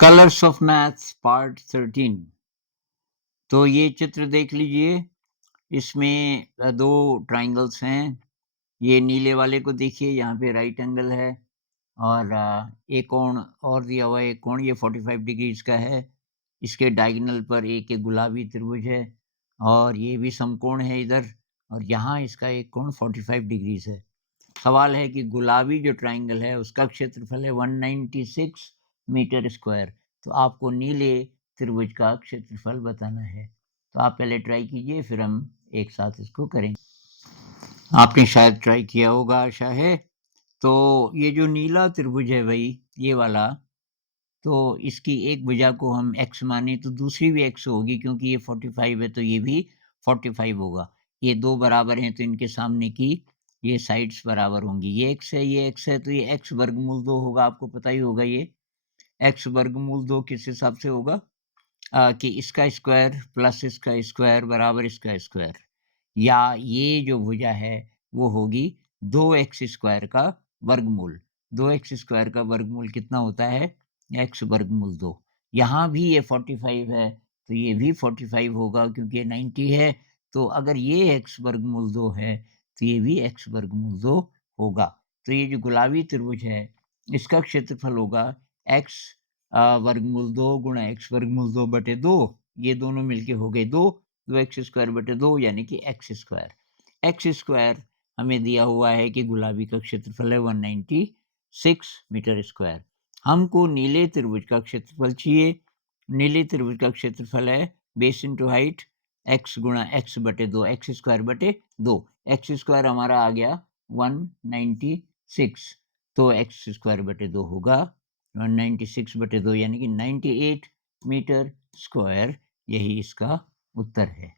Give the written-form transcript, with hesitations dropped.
Colours of maths part 13। तो ये चित्र देख लीजिए, इसमें 2 ट्रायंगल्स हैं। ये नीले वाले को देखिए, यहाँ पे राइट एंगल है और एक कोण और दिया हुआ है, एक कोण ये 45 डिग्रीज़ का है। इसके डायगोनल पर एक गुलाबी त्रिभुज है और ये भी समकोण है इधर, और यहाँ इसका एक कोण 45 डिग्रीज़ है। सवाल है कि गुलाबी जो ट्रायंगल है उसका क्षेत्रफल है 196 मीटर स्क्वायर। तो आपको नीले त्रिभुज का क्षेत्रफल बताना है। तो आप पहले ट्राई कीजिए, फिर हम एक साथ इसको करेंगे। आपने शायद ट्राई किया होगा, आशा है। तो ये जो नीला त्रिभुज है भाई, ये वाला, तो इसकी एक भुजा को हम x माने तो दूसरी भी x होगी, क्योंकि ये 45 है तो ये भी 45 होगा। ये 2 बराबर हैं तो इनके सामने की ये साइड्स बराबर होंगी। ये x है, ये x है, तो ये x वर्गमूल 2 होगा। आपको पता ही होगा ये x वर्गमूल 2 किस हिसाब से होगा, कि इसका स्क्वायर प्लस इसका स्क्वायर बराबर इसका स्क्वायर, या ये जो भुजा है वो होगी 2x स्क्वायर का वर्गमूल। 2x स्क्वायर का वर्गमूल कितना होता है? x वर्गमूल 2। यहाँ भी ये 45 है तो ये भी 45 होगा, क्योंकि ये 90 है। तो अगर ये x वर्गमूल 2 है तो ये भी x वर्गमूल 2 होगा। तो ये जो गुलाबी त्रिभुज है इसका क्षेत्रफल होगा x वर्गमूल 2 गुणा x वर्गमूल 2 बटे 2। ये दोनों मिलके हो गए 2, 2x स्क्वायर बटे 2 यानी कि x स्क्वायर। x स्क्वायर हमें दिया हुआ है कि गुलाबी का क्षेत्रफल है 196 मीटर स्क्वायर। हमको नीले त्रिभुज का क्षेत्रफल चाहिए। नीले त्रिभुज का क्षेत्रफल है बेस इंटू हाइट x गुणा x बटे 2, x स्क्वायर बटे 2। x स्क्वायर हमारा आ गया 196, तो x स्क्वायर बटे 2 होगा 196 बटे 2 यानी कि 98 मीटर स्क्वायर। यही इसका उत्तर है।